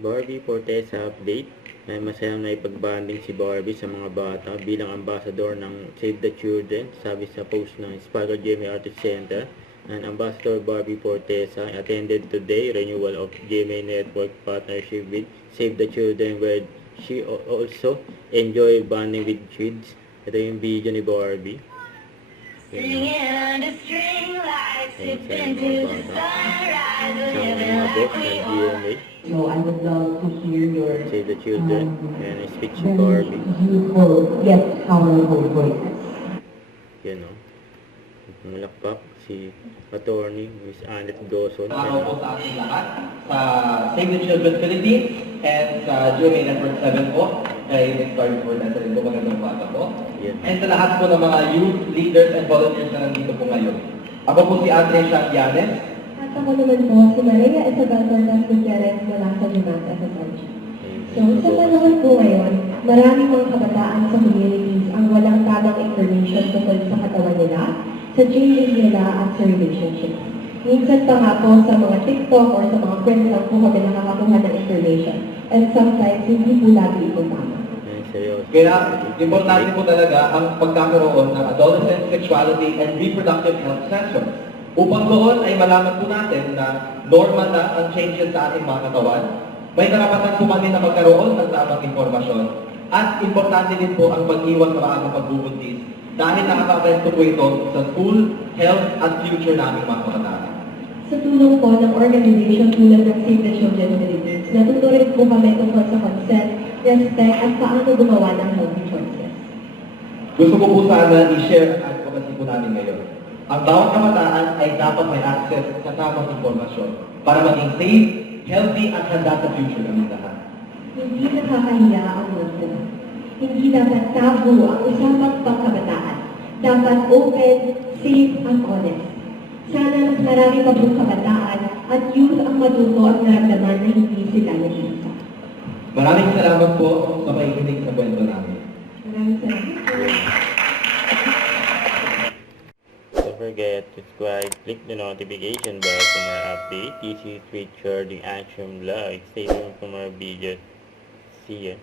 Barbie Fortesa update. May masayang naipagbanding si Barbie sa mga bata bilang ambassador ng Save the Children, sabi sa post ng Sparkle GMA Artist Center. And Ambassador Barbie Fortesa attended today renewal of GMA Network partnership with Save the Children, where she also enjoyed bonding with kids. Ito yung video ni Barbie. Singing under string lights, sipping to the sunrise, Sa living mga boss like ng we GMA, So I would love to hear your Save the Children, and speech ni very Barbie. beautiful yet powerful voices. Yan o. Malakpak si attorney Miss Annette Dawson. Araw po sa ating lahat sa Save the Children Philippines and sa GMA Network 7 po kay Ms. Barbie Fortesa rin po, magandang umaga po. Yan. And sa lahat po ng mga youth leaders and volunteers na nandito po ngayon. Ako po si Andre Shaquianes. At ako naman po, si Maria Isabel Cortez Gutierrez mula sa Jumat SSRG. So, sa panahon po ngayon, maraming mga kabataan sa communities ang walang tamang information tungkol sa katawan nila, sa changes nila at sa relationships. Minsan pa nga po sa mga TikTok or sa mga friends lang po kami nakakakuha ng information. And sometimes, hindi po lagi ito tama. Seryoso. Kaya importante po talaga ang pagkakaroon ng adolescent sexuality and reproductive health sessions. Upang doon ay malaman po natin na normal na ang changes sa ating mga katawan. May karapatan po kami na magkaroon ng tamang informasyon. At importante din po ang pag-iwan sa maagang pagbubuntis dahil nakaka-apekto po ito sa school, health at future naming mga kabataan. Sa tulong po ng organization tulad ng Save the Children Philippines, natuturin po kami tungkol sa consent, respect, at paano gumawa ng healthy choices. Gusto ko po sana i-share ang advocacy po namin ngayon. Ang bawat kabataan ay dapat may access sa tamang informasyon para maging safe, healthy at handa sa future ng lahat. Hindi nakakahiya ang mundo. Hindi dapat tabu ang usapang pangkabataan. Dapat open, safe, at honest. Sana mas marami pa pong kabataan at youth ang matuto at naramdaman na hindi sila nag-iisa. Maraming salamat po sa pakikinig sa kwento namin. Maraming salamat po. Don't forget to subscribe, click the notification bell for more updates. This is Richard, the Action Vlog. Stay tuned for more videos. See ya.